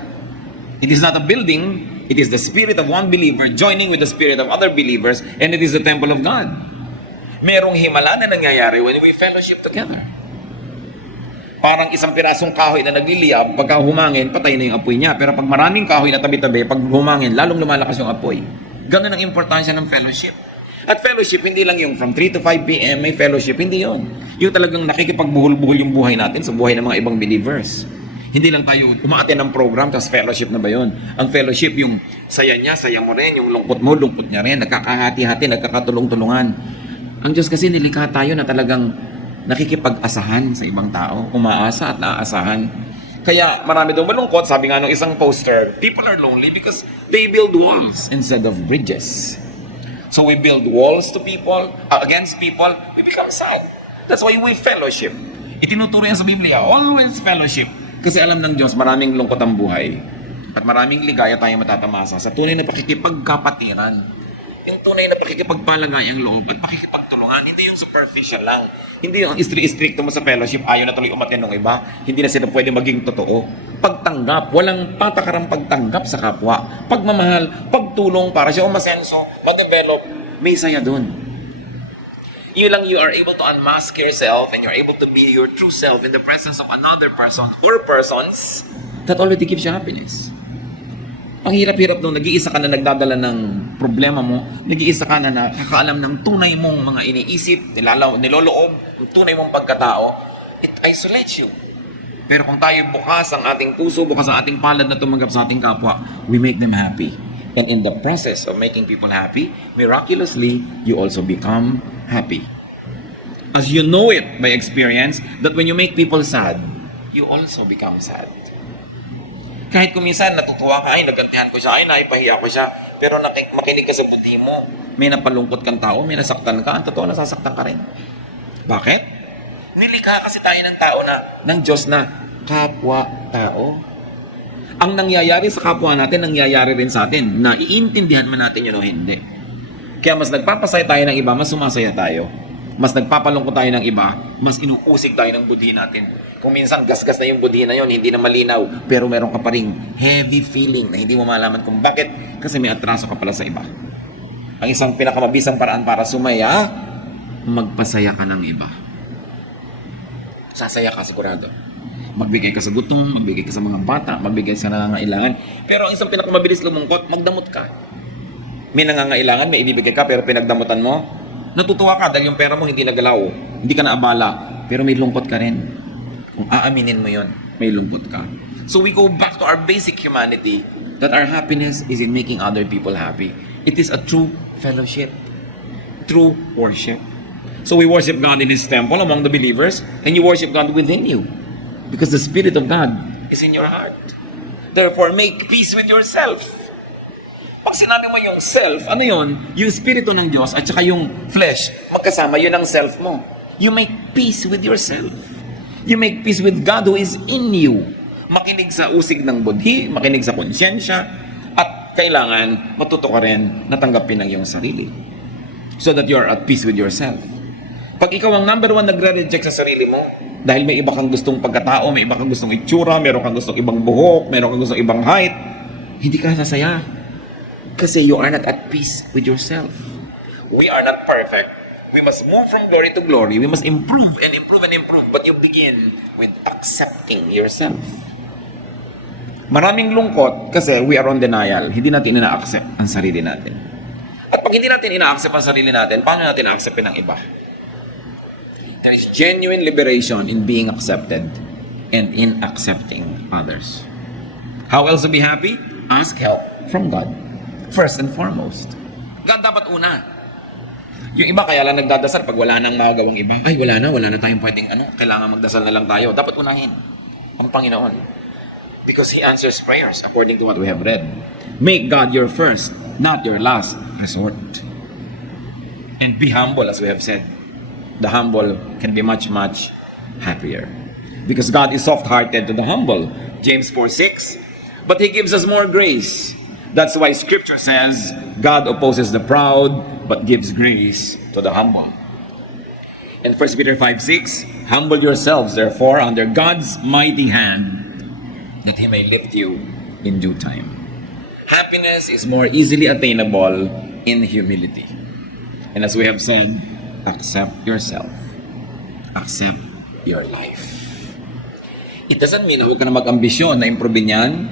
It is not a building, it is the spirit of one believer joining with the spirit of other believers, and it is the temple of God. Merong himala na nangyayari when we fellowship together. Parang isang pirasong kahoy na nagliliyab, pagka humangin, patay na yung apoy niya. Pero pag maraming kahoy na tabi-tabi, pag humangin, lalong lumalakas yung apoy. Ganun ang importansya ng fellowship. At fellowship, hindi lang yung from 3 to 5 p.m. may fellowship, hindi yon. Yung talagang nakikipagbuhol-buhol yung buhay natin sa buhay ng mga ibang believers. Hindi lang tayo umaaten ng program, tapos fellowship na ba yun? Ang fellowship, yung saya niya, saya mo rin, yung lungkot mo, lungkot niya rin, nagkakahati-hati, nagkakatulong-tulungan. Ang Diyos kasi nilikha tayo na talagang nakikipag-asahan sa ibang tao, umaasa at naaasahan. Kaya marami daw malungkot, sabi nga nung isang poster, people are lonely because they build walls instead of bridges. So we build walls to people, against people, we become sad. That's why we fellowship. Itinuturo yan sa Biblia, always fellowship. Kasi alam ng Diyos, maraming lungkot ang buhay. At maraming ligaya tayo matatamasa sa tunay na pakikipagkapatiran. Yung tunay na pakikipagpalagay ang loob at pakikipagtulungan. Hindi yung superficial lang. Hindi yung strict mo sa fellowship, ayaw na tuloy umatin ng iba. Hindi na sila pwede maging totoo. Pagtanggap, walang patakarang pagtanggap sa kapwa. Pagmamahal, pagtulong para siya umasenso, ma-develop, may saya dun. You are able to unmask yourself and you're able to be your true self in the presence of another person or persons that already gives you happiness. Ang hirap-hirap nung nag-iisa ka na nagdadala ng problema mo, nag-iisa ka na nakakaalam ng tunay mong mga iniisip, niloloob, ng tunay mong pagkatao, it isolates you. Pero kung tayo bukas ang ating puso, bukas ang ating palad na tumanggap sa ating kapwa, we make them happy. And in the process of making people happy, miraculously, you also become happy. As you know it by experience, that when you make people sad, you also become sad. Kahit kung minsan natutuwa ka, ay nagantihan ko siya, ay naipahiya ko siya, pero makinig ka sa buti mo, may napalungkot kang tao, may nasaktan ka, ang totoo nasasaktan ka rin. Bakit? Nilikha kasi tayo ng tao ng Diyos na kapwa-tao. Ang nangyayari sa kapwa natin, nangyayari rin sa atin, na iintindihan man natin yun o hindi. Kaya mas nagpapasaya tayo ng iba, mas sumasaya tayo. Mas nagpapalungkot tayo ng iba, mas inuusig tayo ng budhi natin. Kung minsan gasgas na yung budhi na yun, hindi na malinaw, pero meron ka pa ring heavy feeling na hindi mo malaman kung bakit, kasi may atraso ka pala sa iba. Ang isang pinakamabisang paraan para sumaya, magpasaya ka ng iba. Sasaya ka sigurado. Magbigay ka sa gutom, magbigay ka sa mga bata, magbigay sa nangangailangan. Pero ang isang pinakamabilis lumungkot, magdamot ka. May nangangailangan, may ibibigay ka, pero pinagdamutan mo, natutuwa ka dahil yung pera mo hindi nagalaw, hindi ka naabala, pero may lungkot ka rin. Kung aaminin mo yon, may lungkot ka. So we go back to our basic humanity, that our happiness is in making other people happy. It is a true fellowship, true worship. So we worship God in His temple among the believers, and you worship God within you, because the Spirit of God is in your heart. Therefore, make peace with yourself. Pag sinabi mo yung self, ano yun? Yung spirito ng Diyos at saka yung flesh, magkasama, yun ang self mo. You make peace with yourself. You make peace with God who is in you. Makinig sa usig ng budhi, makinig sa konsyensya, at kailangan matuto ka rin na tanggapin ang iyong sarili. So that you are at peace with yourself. Pag ikaw ang number one nagre-reject sa sarili mo, dahil may iba kang gustong pagkatao, may iba kang gustong itsura, meron kang gustong ibang buhok, meron kang gustong ibang height, hindi ka sasaya. Kasi you are not at peace with yourself. We are not perfect. We must move from glory to glory. We must improve and improve and improve. But you begin with accepting yourself. Maraming lungkot kasi we are on denial. Hindi natin ina-accept ang sarili natin. At pag Pag hindi natin ina-accept ang sarili natin, paano natin a-acceptin ang iba? There is genuine liberation in being accepted and in accepting others. How else to be happy? Ask help from God. First and foremost. God dapat una. Yung iba kaya lang nagdadasal pag wala nang magagawang iba. Ay, wala na tayong pwedeng kailangan magdasal na lang tayo. Dapat unahin ang Panginoon. Because He answers prayers according to what we have read. Make God your first, not your last resort. And be humble, as we have said. The humble can be much, much happier. Because God is soft-hearted to the humble. James 4:6. But He gives us more grace. That's why Scripture says, God opposes the proud, but gives grace to the humble. And 1 Peter 5:6, humble yourselves, therefore, under God's mighty hand, that He may lift you in due time. Happiness is more easily attainable in humility. And as we have said, accept yourself. Accept your life. It doesn't mean na huwag ka na mag-ambisyon na improve yan.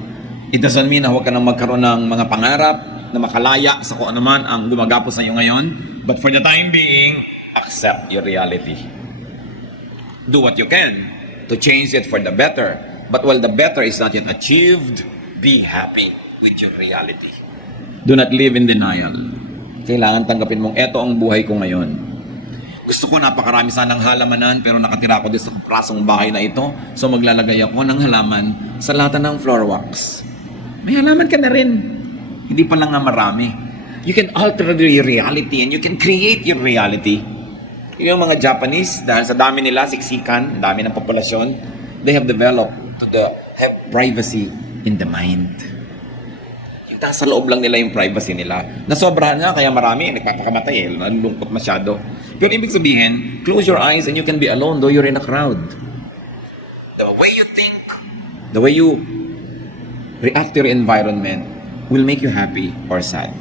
It doesn't mean na huwag ka na magkaroon ng mga pangarap na makalaya sa kung anuman ang gumagapos sa iyo ngayon. But for the time being, accept your reality. Do what you can to change it for the better. But while the better is not yet achieved, be happy with your reality. Do not live in denial. Kailangan tanggapin mong eto ang buhay ko ngayon. Gusto ko napakarami sanang halamanan pero nakatira ako dito sa prasong bahay na ito. So maglalagay ako ng halaman sa lahat ng floor wax. May halaman ka na rin. Hindi pa lang nga marami. You can alter your reality and you can create your reality. Yung mga Japanese, dahil sa dami nila, siksikan, dami ng populasyon, they have developed have privacy in the mind. Yung nasa loob lang nila yung privacy nila. Nasobrahan nga, kaya marami, nagpapakamatay, nalulungkot masyado. Pero ibig sabihin, close your eyes and you can be alone though you're in a crowd. The way you think, the way you react to your environment will make you happy or sad.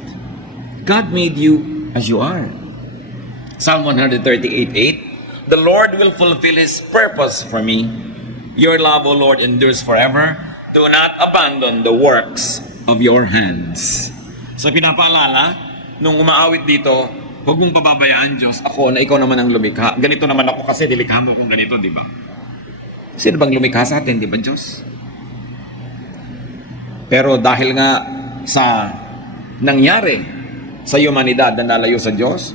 God made you as you are. Psalm 138:8, the Lord will fulfill His purpose for me. Your love, O Lord, endures forever. Do not abandon the works of your hands. So pinapaalala, nung umaawit dito, huwag mong pababayaan, Diyos, ako na ikaw naman ang lumikha. Ganito naman ako kasi dilikha mo kung ganito, di ba? Sino bang lumikha sa atin, di ba, Diyos? Pero dahil nga sa nangyari sa humanidad na nalayo sa Diyos,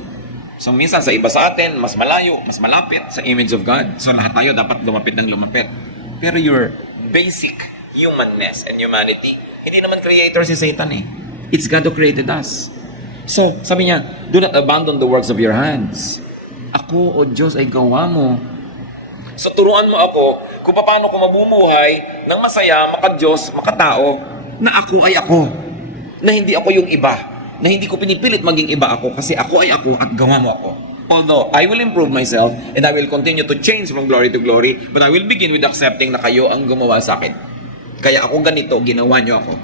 so minsan sa iba sa atin, mas malayo, mas malapit sa image of God. So lahat tayo dapat lumapit ng lumapit. Pero your basic humanness and humanity, hindi naman creator si Satan eh. It's God who created us. So, sabi niya, do not abandon the works of your hands. Ako, O Diyos, ay gawa mo. So, turuan mo ako kung paano ko mabumuhay ng masaya, maka-Diyos, maka-tao, na ako ay ako. Na hindi ako yung iba. Na hindi ko pinipilit maging iba ako kasi ako ay ako at gawa mo ako. Although, I will improve myself and I will continue to change from glory to glory, but I will begin with accepting na kayo ang gumawa sa akin. Kaya ako ganito, ginawa niyo ako.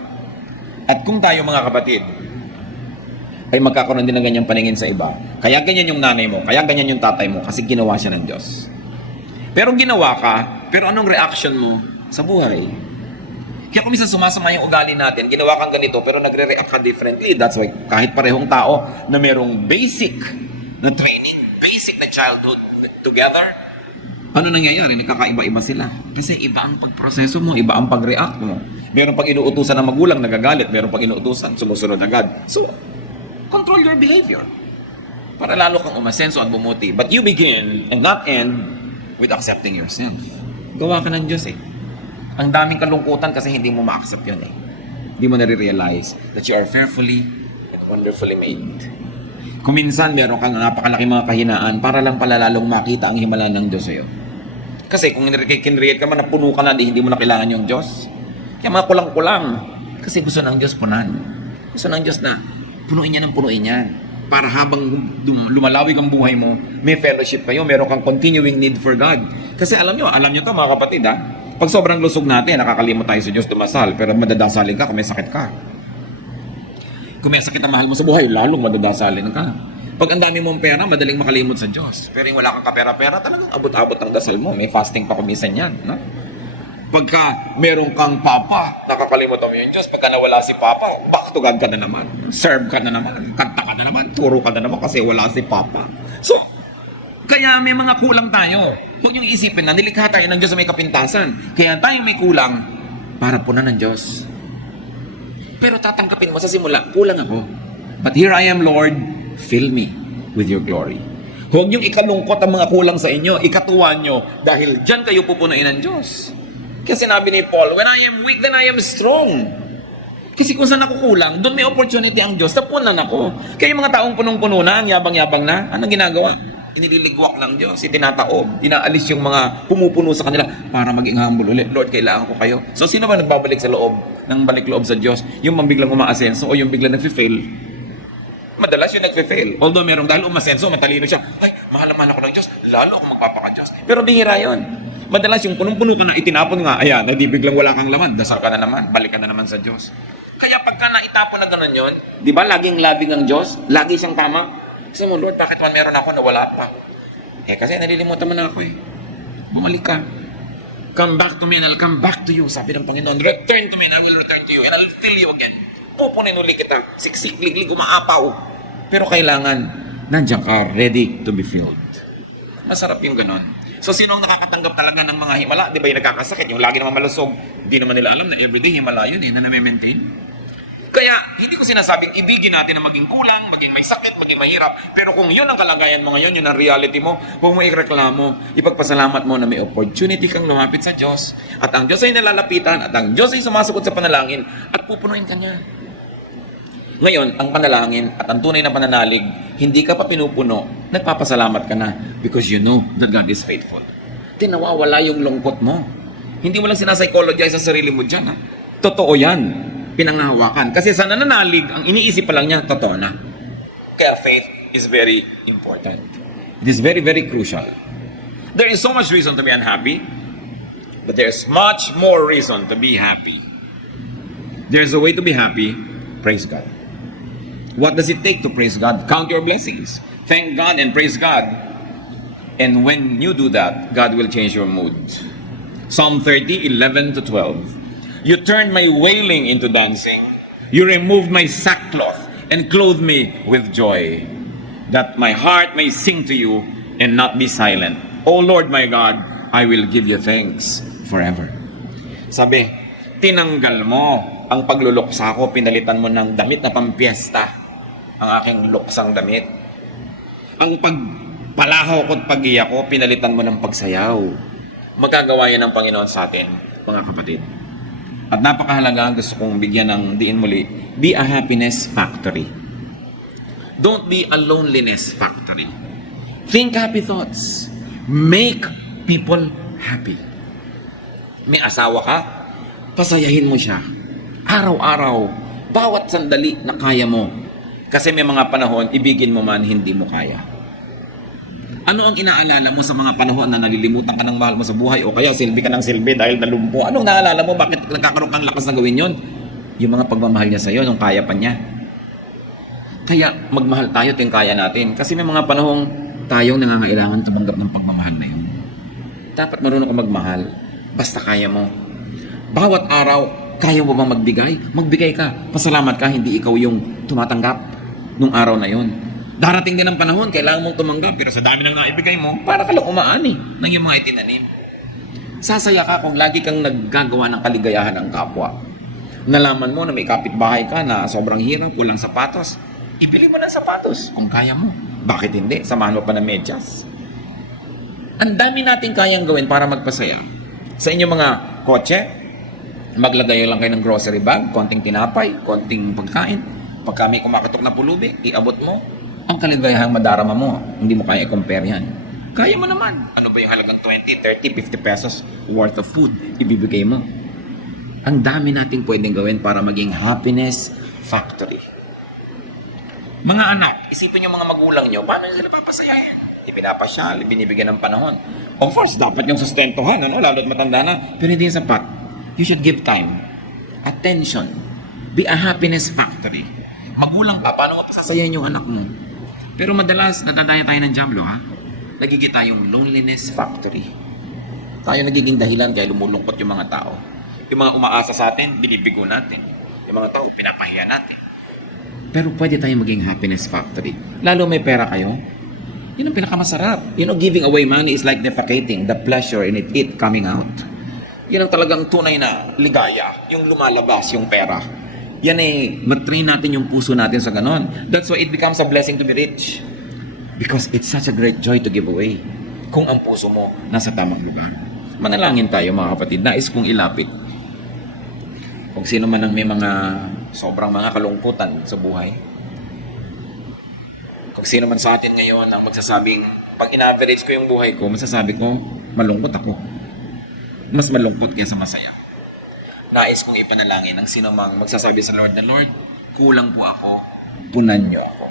At kung tayo mga kapatid, ay magkakaroon din ng ganyang paningin sa iba. Kaya ganyan yung nanay mo, kaya ganyan yung tatay mo, kasi ginawa siya ng Diyos. Pero ginawa ka, pero anong reaction mo sa buhay? Kaya kung minsan sumasama yung ugali natin, ginawa kang ganito, pero nagre-react ka differently. That's why kahit parehong tao na merong basic na training, basic na childhood together, ano nangyayari? Nagkakaiba-iba sila. Kasi iba ang pagproseso mo, iba ang pag-react mo. Meron pag inuutusan ng magulang, nagagalit. Meron pag inuutusan, sumusunod agad. So, control your behavior para lalo kang umasenso at bumuti. But you begin and not end with accepting yourself. Gawa ka ng Diyos eh. Ang daming kalungkutan kasi hindi mo ma-accept yun eh. Hindi mo nare-realize that you are fearfully and wonderfully made. Kung minsan meron kang napakalaki mga kahinaan para lang palalalong makita ang himala ng Diyos sa'yo. Kasi kung kinreate ka man na puno ka na, hindi mo na kailangan yung Diyos. Kaya mga kulang-kulang. Kasi gusto ng Diyos punan. Gusto ng Diyos na punuin niya ng punuin yan. Para habang lumalawig ang buhay mo, may fellowship kayo, meron kang continuing need for God. Kasi alam nyo to mga kapatid ha, pag sobrang lusog natin, nakakalimot tayo sa Diyos dumasal, pero madadasalin ka kung may sakit ka. Kung may sakit ang mahal mo sa buhay, lalong madadasalin ka. Pag ang dami mong pera, madaling makalimot sa Diyos. Pero yung wala kang kapera-pera, talagang abot-abot ang dasal mo. May fasting pa kumisan yan. No? Pagka meron kang papa, nakakalimutan mo yung Diyos. Pagka nawala si Papa, back to God ka na naman. Serve ka na naman. Kanta ka na naman. Turo ka na naman kasi wala si Papa. So, kaya may mga kulang tayo. Huwag niyong isipin na nilikha tayo ng Diyos sa may kapintasan. Kaya tayo may kulang para punan ng Diyos. Pero tatangkapin mo sa simula, kulang ako. But here I am, Lord, fill me with your glory. Huwag niyong ikalungkot ang mga kulang sa inyo, ikatuwa niyo, dahil dyan kayo pupunuin ng Diyos. Kasi sinabi ni Paul, when I am weak, then I am strong. Kasi kung saan ako kulang, doon may opportunity ang Diyos, tapunan ako. Kaya yung mga taong punong-puno na, ang yabang-yabang na, anong ginagawa? Inililigwak ng Diyos, itinataob, inaalis yung mga pumupuno sa kanila para maging humble ulit. Lord, kailangan ko kayo. So, sino ba nagbabalik sa loob, ng balik loob sa Diyos? Yung biglang umaasenso o yung biglang nag-fail? Madalas yung nag-fail. Although merong dahil umasenso, matalino siya. Ay, mahal na mahal ako ng Diyos. Lalo ako magpapaka-Diyos. Pero bihira yun. Madalas yung punong-puno ka na itinapon nga, ayan, hindi biglang wala kang laman. Dasal ka na naman, balik ka na naman sa Diyos. Kaya pagka naitapon na gano'n yun, di ba laging loving ang Diyos? Lagi siyang tama. Kasi mo, Lord, bakit man meron ako na wala pa? Kasi nalilimutan mo na ako eh. Bumalik ka. Come back to me and I'll come back to you. Sabi ng Panginoon, return to me and I will return to you and I'll fill you again. Pupunin uli kita, siksik-liglig, umaapaw. Pero kailangan, nandiyan ka, ready to be filled. Masarap yung ganon. So, sino ang nakakatanggap talaga ng mga himala? Di ba yung nagkakasakit? Yung lagi naman malusog. Hindi naman nila alam na everyday himala yun na nami-maintain. Kaya, hindi ko sinasabing ibigin natin na maging kulang, maging may sakit, maging mahirap. Pero kung yun ang kalagayan mo ngayon, yun ang reality mo, huwag mo ireklamo. Ipagpasalamat mo na may opportunity kang lumapit sa Diyos. At ang Diyos ay nalalapitan, at ang Diyos ay sumasagot sa panalangin, at pupunuin ka niya. Ngayon, ang panalangin at ang tunay na pananalig, hindi ka pa pinupuno, nagpapasalamat ka na because you know that God is faithful. Di nawawala yung lungkot mo. Hindi mo lang sinapsychologize sa sarili mo dyan. Ha? Totoo yan. Pinangahawakan. Kasi sa nananalig, ang iniisip pa lang niya, totoo na. Kaya faith is very important. It is very, very crucial. There is so much reason to be unhappy, but there's much more reason to be happy. There's a way to be happy. Praise God. What does it take to praise God? Count your blessings. Thank God and praise God. And when you do that, God will change your mood. Psalm 30, 11 to 12. You turned my wailing into dancing. You removed my sackcloth and clothed me with joy, that my heart may sing to you and not be silent. O Lord my God, I will give you thanks forever. Sabi, tinanggal mo ang pagluluksa ko, pinalitan mo ng damit na pampiesta, ang aking luksang damit. Ang pagpalahaw ko at pag-iyak ko, pinalitan mo ng pagsayaw. Magagawa yan ng Panginoon sa atin, mga kapatid. At napakahalaga, gusto kong bigyan ng diin muli, be a happiness factory. Don't be a loneliness factory. Think happy thoughts. Make people happy. May asawa ka, pasayahin mo siya. Araw-araw, bawat sandali na kaya mo. Kasi may mga panahon, ibigin mo man, hindi mo kaya. Ano ang inaalala mo sa mga panahon na nalilimutan ka ng mahal mo sa buhay o kaya silbi ka ng silbi dahil nalumpo? Anong naalala mo? Bakit nagkakaroon kang lakas na gawin yon? Yung mga pagmamahal niya sa'yo, nung kaya pa niya. Kaya magmahal tayo, ting kaya natin. Kasi may mga panahong tayong nangangailangan tumanggap ng pagmamahal na yun. Dapat marunong ka magmahal. Basta kaya mo. Bawat araw, kaya mo bang magbigay? Magbigay ka. Pasalamat ka, hindi ikaw yung tumatanggap nung araw na yon. Darating din ang panahon, kailangan mong tumanggap, pero sa dami ng naibigay mo, para ka lang umaani ng iyong mga itinanim. Sasaya ka kung lagi kang naggagawa ng kaligayahan ng kapwa. Nalaman mo na may kapitbahay ka na sobrang hirap, walang sapatos, ibili mo ng sapatos kung kaya mo. Bakit hindi? Samahan mo pa ng medyas. Ang dami nating kayang gawin para magpasaya. Sa inyong mga kotse, maglagay lang kayo ng grocery bag, konting tinapay, konting pagkain. Pagka may kumakatok na pulubi, iabot mo. Ang kaligayahang madarama mo, hindi mo kaya i-compare yan. Kaya mo naman. Ano ba yung halagang 20, 30, 50 pesos worth of food ibibigay mo? Ang dami nating pwedeng gawin para maging happiness factory. Mga anak, isipin yung mga magulang nyo, paano sila papasayahin? Ipinapasyal, binibigyan ng panahon. Of course, dapat yung sustentuhan, lalo't matanda na. Pero hindi yung sapat. You should give time, attention, be a happiness factory. Magulang ka, paano nga pasasayahin yung anak mo? Pero madalas, natataya tayo ng jamblo, ha? Nagiging tayong loneliness factory. Tayo nagiging dahilan kaya lumulungkot yung mga tao. Yung mga umaasa sa atin, binibigo natin. Yung mga tao, pinapahiya natin. Pero pwede tayong maging happiness factory. Lalo may pera kayo, yun ang pinakamasarap. Giving away money is like defecating, the pleasure in it coming out. Yan ang talagang tunay na ligaya, yung lumalabas, yung pera. Yan matrain natin yung puso natin sa ganon. That's why it becomes a blessing to be rich. Because it's such a great joy to give away. Kung ang puso mo nasa tamang lugar. Manalangin tayo mga kapatid, nais kong ilapit. Kung sino man ang may mga sobrang mga kalungkutan sa buhay. Kung sino man sa atin ngayon ang magsasabing, pag in-average ko yung buhay ko, masasabi ko, malungkot ako. Mas malungkot kaysa masaya. Nais kong ipanalangin ang sino mang magsasabi sa Lord na, Lord, kulang po ako, punan niyo ako.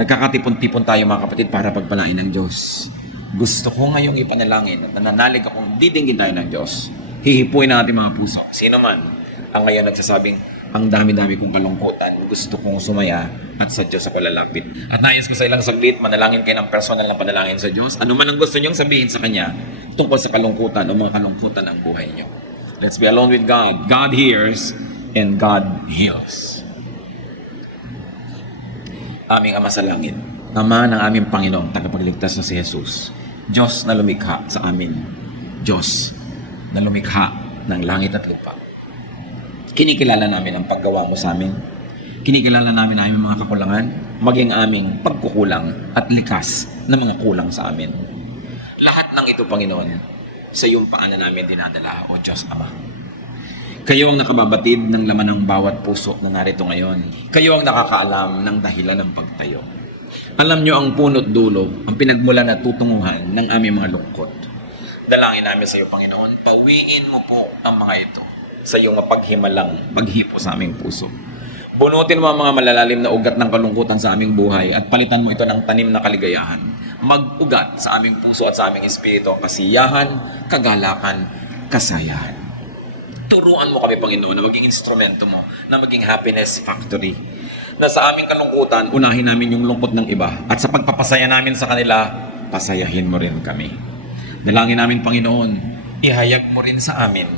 Nagkakatipon-tipon tayo mga kapatid para pagpalain ng Diyos. Gusto ko ngayong ipanalangin at nananalig akong didinggin tayo ng Diyos. Hihipuin ang ating mga puso. Sino man ang ngayon nagsasabing, ang dami-dami kong kalungkutan, gusto kong sumaya at sa Diyos ako lalapit. At nais ko sa ilang saglit, manalangin kayo ng personal na panalangin sa Diyos. Ano man ang gusto niyong sabihin sa Kanya tungkol sa kalungkutan o mga kalungkutan ng buhay niyo. Let's be alone with God. God hears and God heals. Aming Ama sa langit, Ama ng aming Panginoon, tagapagligtas na si Jesus, Diyos na lumikha sa amin, Diyos na lumikha ng langit at lupa. Kinikilala namin ang paggawa mo sa amin. Kinikilala namin ang aming mga kakulangan, maging aming pagkukulang at likas na mga kulang sa amin. Lahat ng ito, Panginoon, sa iyong paanan namin dinadala, O Diyos Ama. Kayo ang nakababatid ng laman ng bawat puso na narito ngayon. Kayo ang nakakaalam ng dahilan ng pagtayo. Alam nyo ang punot dulo, ang pinagmulan at tutunguhan ng aming mga lungkot. Dalangin namin sa iyo, Panginoon, pawiin mo po ang mga ito sa iyong mapaghimalang paghipo sa aming puso. Bunutin mo ang mga malalalim na ugat ng kalungkutan sa aming buhay at palitan mo ito ng tanim na kaligayahan. Mag-ugat sa aming puso at sa aming espiritu ang kasiyahan, kagalakan, kasayahan. Turuan mo kami, Panginoon, na maging instrumento mo, na maging happiness factory. Na sa aming kalungkutan, unahin namin yung lungkot ng iba. At sa pagpapasaya namin sa kanila, pasayahin mo rin kami. Dalangin namin, Panginoon, ihayag mo rin sa amin.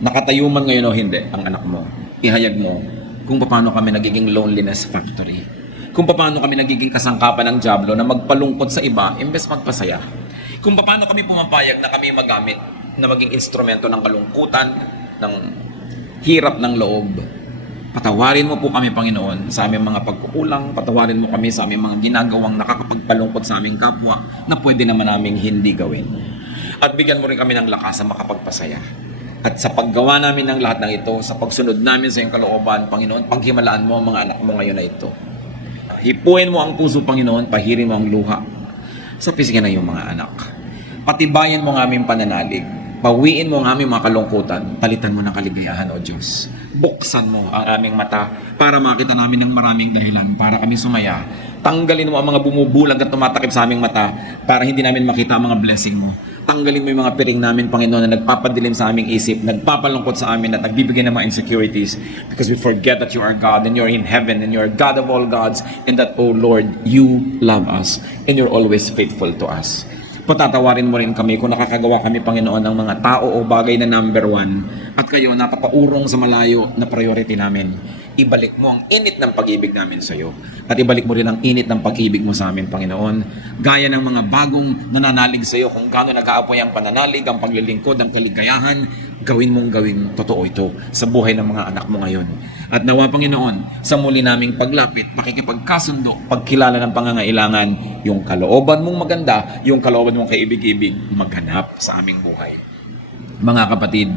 Nakatayo man ngayon o hindi, ang anak mo. Ihayag mo kung paano kami nagiging loneliness factory. Kung paano kami nagiging kasangkapan ng dyablo na magpalungkot sa iba imbes magpasaya. Kung paano kami pumapayag na kami magamit na maging instrumento ng kalungkutan, ng hirap ng loob. Patawarin mo po kami, Panginoon, sa aming mga pagkukulang. Patawarin mo kami sa aming mga ginagawang nakakapagpalungkot sa aming kapwa na pwede naman naming hindi gawin. At bigyan mo rin kami ng lakas sa makapagpasaya. At sa paggawa namin ng lahat ng ito, sa pagsunod namin sa iyong kalooban, Panginoon, paghimalaan mo ang mga anak mo ngayon na ito. Hipuin mo ang puso, Panginoon, pahirin mo ang luha sa pisigan ng iyong mga anak. Patibayan mo ang aming pananalig. Pawiin mo ang aming mga kalungkutan. Palitan mo ng kaligayahan, O Diyos. Buksan mo ang aming mata para makita namin ng maraming dahilan para kami sumaya. Tanggalin mo ang mga bumubulag at tumatakip sa aming mata para hindi namin makita ang mga blessing mo. Tanggalin mo yung mga piring namin, Panginoon, na nagpapadilim sa aming isip, nagpapalungkot sa amin at nagbibigay ng mga insecurities because we forget that you are God and you're in heaven and you're God of all gods and that, oh Lord, you love us and you're always faithful to us. Patatawarin mo rin kami kung nakakagawa kami, Panginoon, ng mga tao o bagay na number one at kayo napapaurong sa malayo na priority namin. Ibalik mo ang init ng pag-ibig namin sa iyo at ibalik mo rin ang init ng pag-ibig mo sa amin, Panginoon. Gaya ng mga bagong nananalig sa iyo kung gaano nag-aapoy ang pananalig, ang paglilingkod, ang kaligayahan, gawin mong gawing totoo ito sa buhay ng mga anak mo ngayon. At nawa, Panginoon, sa muli naming paglapit, makikipagkasundo, pagkilala ng pangangailangan, yung kalooban mong maganda, yung kalooban mong kaibig-ibig, maghanap sa aming buhay. Mga kapatid,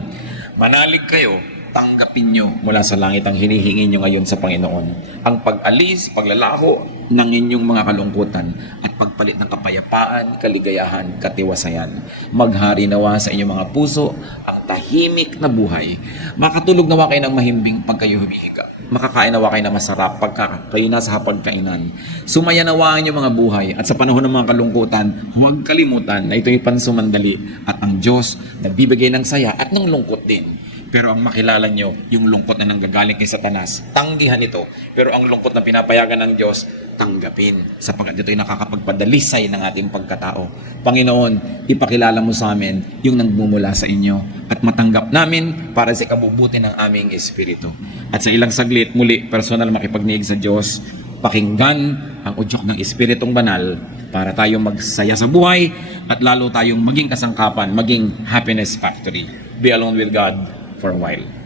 manalig kayo, tanggapin nyo mula sa langit ang hinihingi nyo ngayon sa Panginoon. Ang pag-alis, paglalaho ng inyong mga kalungkutan at pagpalit ng kapayapaan, kaligayahan, katiwasayan. Maghari nawa sa inyong mga puso ang tahimik na buhay. Makatulog nawa kayo ng mahimbing pag kayo humihiga. Makakain nawa kayo na masarap pagka kayo nasa hapagkainan. Sumaya nawa ang inyong mga buhay at sa panahon ng mga kalungkutan, huwag kalimutan na ito'y pansumandali at ang Diyos nagbibigay ng saya at ng lungkot din. Pero ang makilala nyo, yung lungkot na nanggagaling kay Satanas, tanggihan ito. Pero ang lungkot na pinapayagan ng Diyos, tanggapin. Sapagkat ito'y nakakapagpadalisay ng ating pagkatao. Panginoon, ipakilala mo sa amin yung nagmumula sa inyo at matanggap namin para sa kabubuti ng aming espiritu. At sa ilang saglit, muli, personal makipagniig sa Diyos, pakinggan ang udyok ng Espiritong Banal para tayong magsaya sa buhay at lalo tayong maging kasangkapan, maging happiness factory. Be alone with God for a while.